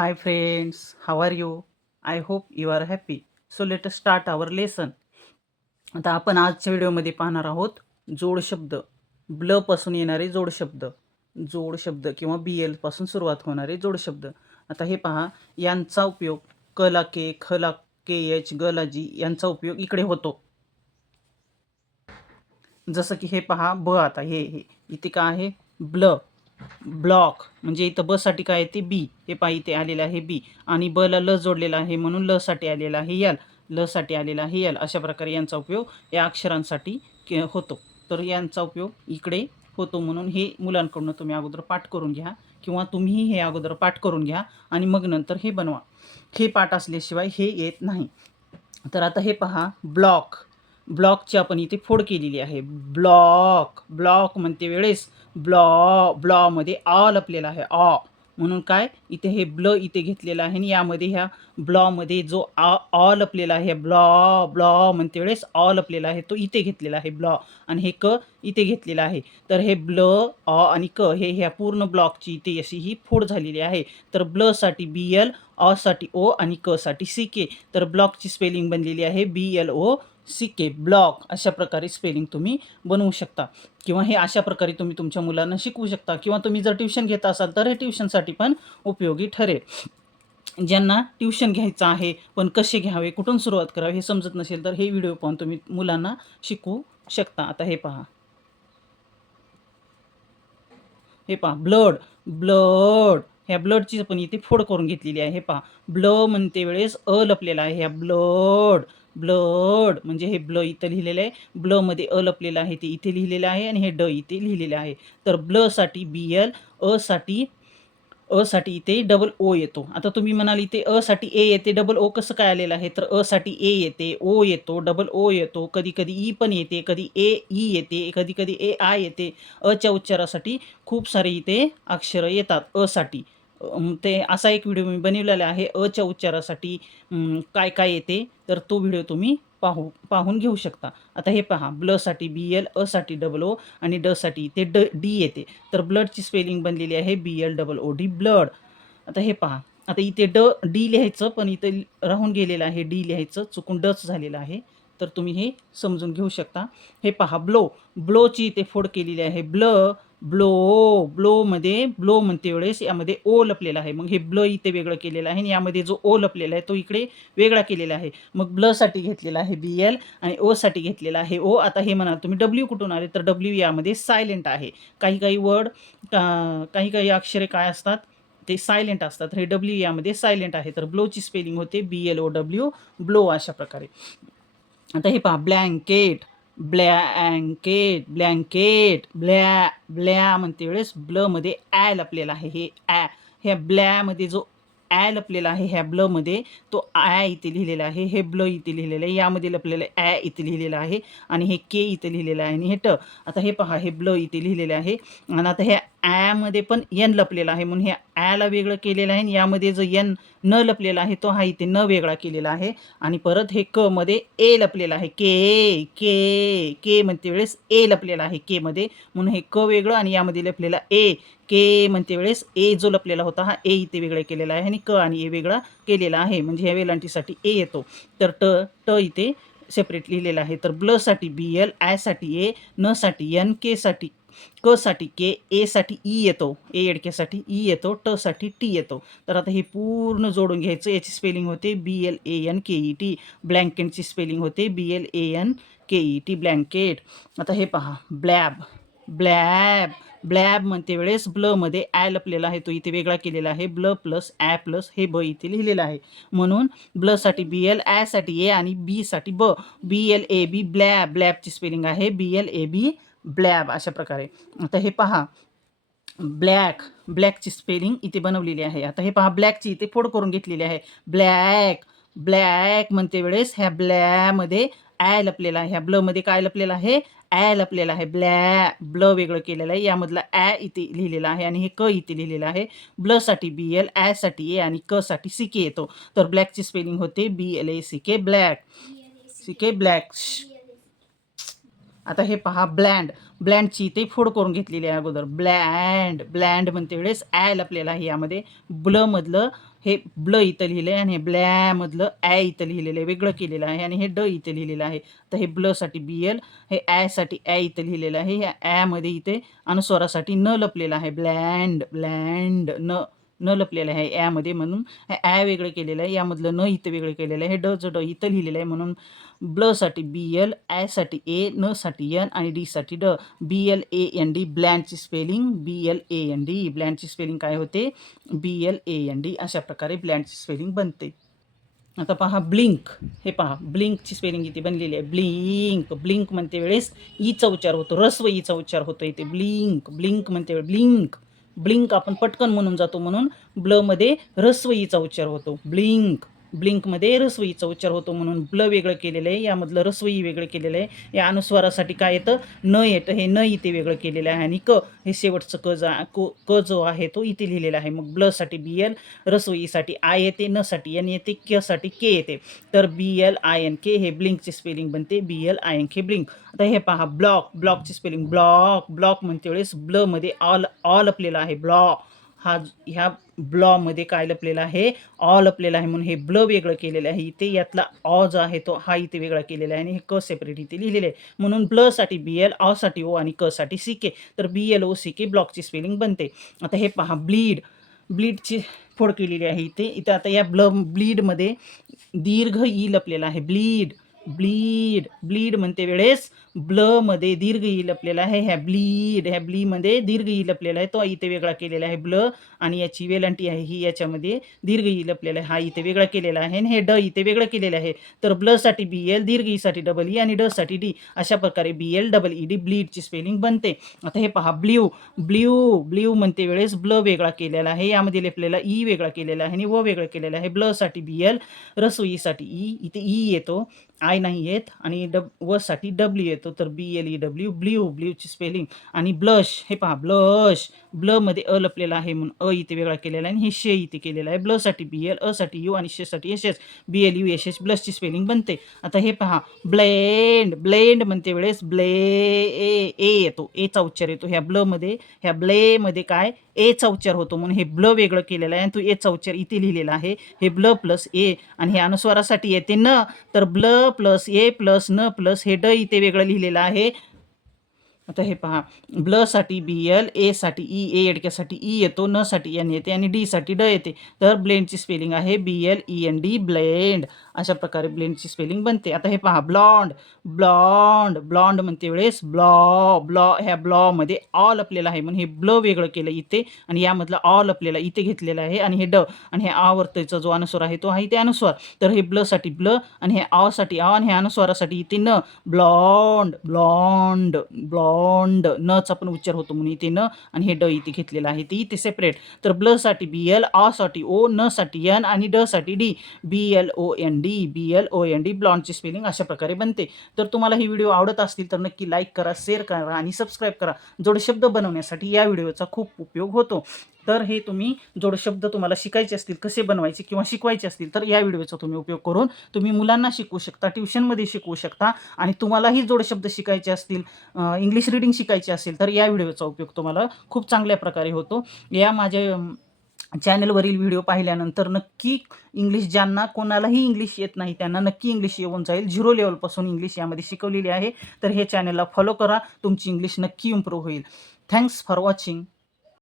Hi friends, how are you? I hope you are happy. So let us start our lesson. आता आपण आजच्या व्हिडिओमध्ये पाहणार आहोत जोडशब्द ब्लपासून ब्लपासून येणारे जोडशब्द जोडशब्द किंवा बी एलपासून सुरुवात होणारे जोडशब्द आता हे पहा यांचा उपयोग कला के खला के एच गलाजी जी यांचा उपयोग इकडे होतो. जसं की हे पहा ब आता हे हे. इथे काय आहे? ब्ल. ब्लॉक म्हणजे इथं बसाठी काय आहे ते बी हे पहा इथे आलेलं आहे बी. आणि ब ला ल जोडलेला आहे म्हणून ल साठी आलेला आहे यल ल साठी आलेला आहे यल अशा प्रकारे यांचा उपयोग या अक्षरांसाठी के होतो. तर यांचा उपयोग इकडे होतो म्हणून हे मुलांकडून तुम्ही अगोदर पाठ करून घ्या किंवा तुम्हीही हे अगोदर पाठ करून घ्या आणि मग नंतर हे बनवा. हे पाठ असल्याशिवाय हे येत नाही. तर आता हे पहा ब्लॉक. ब्लॉकची आपण इथे फोड केलेली आहे. ब्लॉक ब्लॉक म्हणते वेळेस. ब्लॉ ब्लॉमध्ये आ लपलेला आहे. आ म्हणून काय? इथे हे ब्ल इथे घेतलेलं आहे आणि यामध्ये ह्या ब्लॉमध्ये जो आ ऑ लपलेला आहे ब्लॉ ब्लॉ म्हणते वेळेस ऑ लपलेला आहे तो इथे घेतलेला आहे ब्लॉ. आणि हे क इथे घेतलेलं आहे. तर हे ब्ल ऑ आणि क हे ह्या पूर्ण ब्लॉकची इथे अशी ही फोड झालेली आहे. तर ब्लसाठी बी एल ऑसाठी ओ आणि क साठी सी के. तर ब्लॉकची स्पेलिंग बनलेली आहे B L O C K block अशा प्रकारे स्पेलिंग तुम्ही बनवू शकता. किंवा हे अशा प्रकारे तुम्ही तुमच्या मुलांना शिकवू शकता. किंवा तुम्ही जर ट्युशन घेत असाल तर हे ट्युशनसाठी पण उपयोगी ठरेल. ज्यांना ट्युशन घ्यायचं आहे पण कसे घ्यावे कुठून सुरुवात करावी हे समजत नसेल तर हे व्हिडिओ पाहून तुम्ही मुलांना शिकवू शकता. आता हे पहा. हे पहा ब्लड ब्लड ह्या ब्लडची पण इथे फोड करून घेतलेली आहे. हे पहा ब्ल म्हणते वेळेस अ लपलेला आहे. ह्या ब्लड ब्लड म्हणजे हे ब्ल इथं लिहिलेलं आहे. ब्लमध्ये अ लपलेलं आहे ते इथे लिहिलेलं आहे आणि हे ड इथे लिहिलेलं आहे. तर ब्लसाठी बी एल असाठी असाठी इथे डबल ओ येतो. आता तुम्ही म्हणाल इथे असाठी ए येते डबल ओ कसं काय आलेलं आहे? तर असाठी ए येते ओ येतो डबल ओ येतो कधी कधी ई पण येते कधी ए ई येते कधी कधी ए आय येते. अच्या उच्चारासाठी खूप सारे इथे अक्षरं येतात असाठी साठी. ते असा एक व्हिडिओ मी बनवलेला आहे अच्या उच्चारासाठी. काय काय येते? तर तो व्हिडिओ तुम्ही पाहू पाहून घेऊ शकता. आता हे पहा ब्लसाठी बी एल असाठी डबल ओ आणि डसाठी ते ड डी येते. तर ब्लडची स्पेलिंग बनलेली आहे B L double O D blood. आता हे पहा आता इथे ड डी लिहायचं पण इथे राहून गेलेलं आहे डी लिहायचं चुकून डच झालेलं आहे. तर तुम्ही हे समजून घेऊ शकता. हे पहा ब्लो ब्लोची इथे फोड केलेली आहे ब्ल ब्लो ब्लोमध्ये ब्लो म्हणते वेळेस यामध्ये ओ लपलेला आहे. मग हे ब्ल इथे वेगळं केलेलं आहे आणि यामध्ये जो ओ लपलेला आहे तो इकडे वेगळा केलेला आहे. मग ब्लसाठी घेतलेला आहे बी एल आणि ओसाठी घेतलेला आहे ओ आता हे म्हणाल तुम्ही डब्ल्यू कुठून आले? तर डब्ल्यू यामध्ये सायलेंट आहे. काही काही वर्ड काही काही अक्षरे काय असतात? ते सायलेंट असतात. हे डब्ल्यू यामध्ये सायलेंट आहे. तर ब्लोची स्पेलिंग होते B L O W blow अशा प्रकारे. आता हे पहा ब्लँकेट ब्लँकेट ब्लँकेट ब्लॅ ब्लॅ म्हणते वेळेस ब्लमध्ये ॲ लपलेला आहे हे ॲ. ह्या ब्लॅमध्ये जो ॲ लपलेला आहे ह्या ब्लमध्ये तो ॲ इथे लिहिलेला आहे हे ब्ल इथे लिहिलेलं आहे यामध्ये लपलेलं ॲ इथे लिहिलेलं आहे आणि हे के इथे लिहिलेलं आहे आणि हे ट. आता हे पहा हे ब्ल इथे लिहिलेलं आहे आणि आता ह्या ॲमध्ये पण एन लपलेला आहे. म्हणून हे ॲला वेगळं केलेलं आहे आणि यामध्ये जो एन न लपलेला आहे तो हा इथे न वेगळा केलेला आहे. आणि परत हे क मध्ये ए लपलेला आहे. के के के म्हणते वेळेस ए लपलेला आहे. के मध्ये. म्हणून हे क वेगळं आणि यामध्ये लपलेला ए के म्हणते वेळेस ए जो लपलेला होता हा ए इथे वेगळा केलेला आहे आणि क आणि ए वेगळा केलेला आहे. म्हणजे ह्या वेलांटीसाठी ए येतो. तर ट ट इथे सेपरेट लिहिलेला आहे. तर ब्लसाठी बी एल आयसाठी ए नसाठी एन केसाठी क साठी के ए साठी ई येतो ए एडकेसाठी ई येतो ट साठी टी येतो. तर आता हे पूर्ण जोडून घ्यायचं याची स्पेलिंग होते B L A N K E T ब्लँकेटची spelling होते B L A N K E T blanket आता हे पहा ब्लॅब ब्लॅब ब्लॅब म्हणते वेळेस ब्लमध्ये ॲ लपलेला आहे तो इथे वेगळा केलेला आहे ब्ल प्लस ॲ प्लस हे ब इथे लिहिलेलं आहे. म्हणून ब्लसाठी बी एल ॲसाठी ए आणि बीसाठी ब. बी एल ए बी ब्लॅब ब्लॅबची स्पेलिंग आहे बी एल ए बी ब्लॅब अशा प्रकारे. आता हे पहा. ब्लॅक ब्लॅकची स्पेलिंग इथे बनवलेली आहे. आता हे पहा ब्लॅकची इथे फोड करून घेतलेली आहे. ब्लॅक ब्लॅक म्हणते वेळेस ह्या ब्लॅमध्ये ॲ लपलेला आहे. ह्या ब्लमध्ये काय लपलेलं आहे? ॲ लपलेला आहे. ब्लॅ ब्ल वेगळं केलेलं आहे. यामधला ॲ इथे लिहिलेला आहे आणि हे क इथे लिहिलेलं आहे. ब्लसाठी बी एल ॲसाठी ए आणि क साठी सी के येतो. तर ब्लॅकची स्पेलिंग होते B L A C K black. C K black. आता हे पहा ब्लँड ब्लँडची इथे फोड करून घेतलेली आहे अगोदर. ब्लँड ब्लँड म्हणते वेळेस. ॲल आपल्याला आहे यामध्ये ब्लमधलं हे ब्ल इथं लिहिलं आहे आणि हे ब्लॅमधलं ॲ इथं लिहिलेलं आहे. वेगळं केलेलं आहे आणि हे ड इथं लिहिलेलं आहे. तर हे ब्लसाठी बी एल हे ॲसाठी ॲ इथं लिहिलेलं आहे. ह्या ॲमध्ये इथे अनुस्वारासाठी न लपलेलं आहे. ब्लँड ब्लँड न. न लपलेलं आहे यामध्ये म्हणून ॲ वेगळं केलेलं आहे यामधलं न इथं वेगळं केलेलं आहे हे डचं ड इथं लिहिलेलं आहे म्हणून ब्लसाठी बी एल ॲसाठी ए नसाठी एन आणि डीसाठी ड. B L A N D ब्लँडची spelling B L A N D ब्लँडची spelling काय होते? B L A N D अशा प्रकारे ब्लँडची स्पेलिंग बनते. आता पहा ब्लिंक हे पहा ब्लिंकची स्पेलिंग इथे बनलेली आहे. ब्लिंक ब्लिंक म्हणते वेळेस ईचा उच्चार होतो. रस्व ईचा उच्चार होतो इथे. ब्लिंक ब्लिंक म्हणते वेळ ब्लिंक ब्लिंक आपण पटकन म्हणून जातो म्हणून ब्लमध्ये रस्व उच्चार होतो. ब्लिंक. ब्लिंकमध्ये रस्वईचा उच्चार होतो म्हणून ब्ल वेगळं केलेलं आहे यामधलं रस्वई वेगळं केलेलं आहे. या अनुस्वारासाठी काय येतं? न येतं. हे न इथे वेगळं केलेलं आहे आणि क हे शेवटचं क जा क जो आहे तो इथे लिहिलेला आहे. मग ब्लसाठी बी एल रसोईसाठी आय येते नसाठी एन येते क्यसाठी के येते. तर B L I N K हे ब्लिंकचे स्पेलिंग बनते. B L I N K blink. आता हे पहा ब्लॉक ब्लॉकची स्पेलिंग. ब्लॉक ब्लॉक म्हणते वेळेस ब्लमध्ये ऑल ऑल आपलेला आहे. ब्लॉक. हा ह्या ब्लॉमध्ये काय लपलेला आहे? ऑ लपलेला आहे म्हणून हे ब्ल वेगळं केलेलं आहे. इथे यातला ऑ जो आहे तो हा इथे वेगळा केलेला आहे आणि हे क सेपरेट इथे लिहिलेले आहे. म्हणून ब्लसाठी बी एल ऑसाठी ओ आणि क साठी सी के. तर B L O C K ब्लॉकची स्पेलिंग बनते. आता हे पहा ब्लीड ब्लीडची फोड केलेली आहे इथे. इथे आता या ब्ल ब्लीडमध्ये दीर्घ ई लपलेला आहे. ब्लीड ब्लीड ब्लीड म्हणते वेळेस. ब्लमध्ये दीर्घ ई लपलेला आहे ह्या ब्लीड ह्या ब्लीमध्ये दीर्घ ई लपलेला आहे तो इथे वेगळा केलेला आहे. ब्ल आणि याची वेलांटी आहे. ही याच्यामध्ये दीर्घ ई लपलेला आहे हा इथे वेगळा केलेला आहे. आणि हे ड इथे वेगळं केलेलं आहे. तर ब्लसाठी बी एल दीर्घ ईसाठी डबल ई आणि डसाठी डी. अशा प्रकारे B L double E D ब्लीडची spelling बनते. आता हे पहा ब्ल्यू ब्ल्यू ब्ल्यू म्हणते वेळेस. ब्ल वेगळा केलेला आहे. यामध्ये लपलेला ई वेगळा केलेला आहे आणि व वेगळं केलेलं आहे. ब्लसाठी बी एल रसोईसाठी ई. इथे ई येतो. आय नाही येत आणि डब वसाठी डब्ल्यू येतो तर B L E W blew ब्ल्यूची spelling आणि ब्लश हे पहा ब्लश ब्लमध्ये अ लपलेला आहे म्हणून अ इथे वेगळा केलेला आहे आणि हे शे इथे केलेलं आहे. ब्लसाठी बी एल असाठी यू आणि शेसाठी S S B L U S S ब्लसची spelling बनते. आता हे पहा ब्लेंड ब्लेंड म्हणते वेळेस ब्ले ए ए येतो. एचा उच्चार येतो. ह्या ब्लमध्ये ह्या ब्लेमध्ये काय? ए उच्चार होतो म्हणून हे ब्ल वेगळं केलेलं आहे आणि तू ए उच्चार इथे लिहिलेलं आहे. हे ब्ल प्लस ए आणि हे अनुस्वारासाठी येते न. तर ब्ल प्लस ए प्लस न प्लस हे ड इथे वेगळं लिहिलेलं आहे. आता हे पहा ब्लसाठी बी एल एसाठी ई ए एडक्यासाठी ई येतो नसाठी एन येते आणि डीसाठी ड येते. तर ब्लेंडची स्पेलिंग आहे B L E N D blend. अशा प्रकारे ब्लेंडची स्पेलिंग बनते. आता हे पहा ब्लॉन्ड. ब्लॉन्ड. ब्लॉन्ड म्हणते वेळेस ब्लॉ. ब्लॉ ह्या ब्लॉमध्ये ऑल लपलेला आहे म्हणून हे ब्ल वेगळं केलं इथे आणि यामधलं ऑल आपलेला इथे घेतलेलं आहे आणि हे ड आणि हे आवर्तचा जो अनुस्वार आहे तो आहे ते अनुस्वार. तर हे ब्लसाठी ब्ल आणि हे ऑसाठी आ आणि हे अनुस्वारासाठी इथे न. ब्लॉन्ड. ब्लॉन्ड. ब्लॉन्ड नच आपण उच्चार होतो म्हणून इथे न आणि हे ड इथे घेतलेलं आहे ते इथे सेपरेट तर ब्लसाठी बी एल ऑसाठी ओ न साठी एन आणि डसाठी D B L O N D B L O N D ब्लॉन्डची spelling अशा प्रकारे बनते. तर तुम्हाला ही व्हिडिओ आवडत असतील तर नक्की लाईक करा शेअर करा आणि सबस्क्राईब करा. जोडशब्द बनवण्यासाठी या व्हिडिओचा खूप उपयोग होतो. तर हे तुम्ही जोडशब्द तुम्हाला शिकायचे असतील कसे बनवायचे किंवा शिकवायचे असतील तर या व्हिडिओचा तुम्ही उपयोग करून तुम्ही मुलांना शिकवू शकता ट्युशनमध्ये शिकवू शकता आणि तुम्हालाही जोडशब्द शिकायचे असतील इंग्लिश इंग्लिश रिडिंग शिकायची असेल तर या व्हिडिओचा उपयोग तुम्हाला खूप चांगल्या प्रकारे होतो. या माझ्या चॅनलवरील व्हिडिओ पाहिल्यानंतर नक्की इंग्लिश ज्यांना कोणालाही इंग्लिश येत नाही त्यांना नक्की इंग्लिश येऊन जाईल. झिरो लेवलपासून इंग्लिश यामध्ये शिकवलेली आहे. तर हे चॅनलला फॉलो करा. तुमची इंग्लिश नक्की इम्प्रूव्ह होईल. Thanks for watching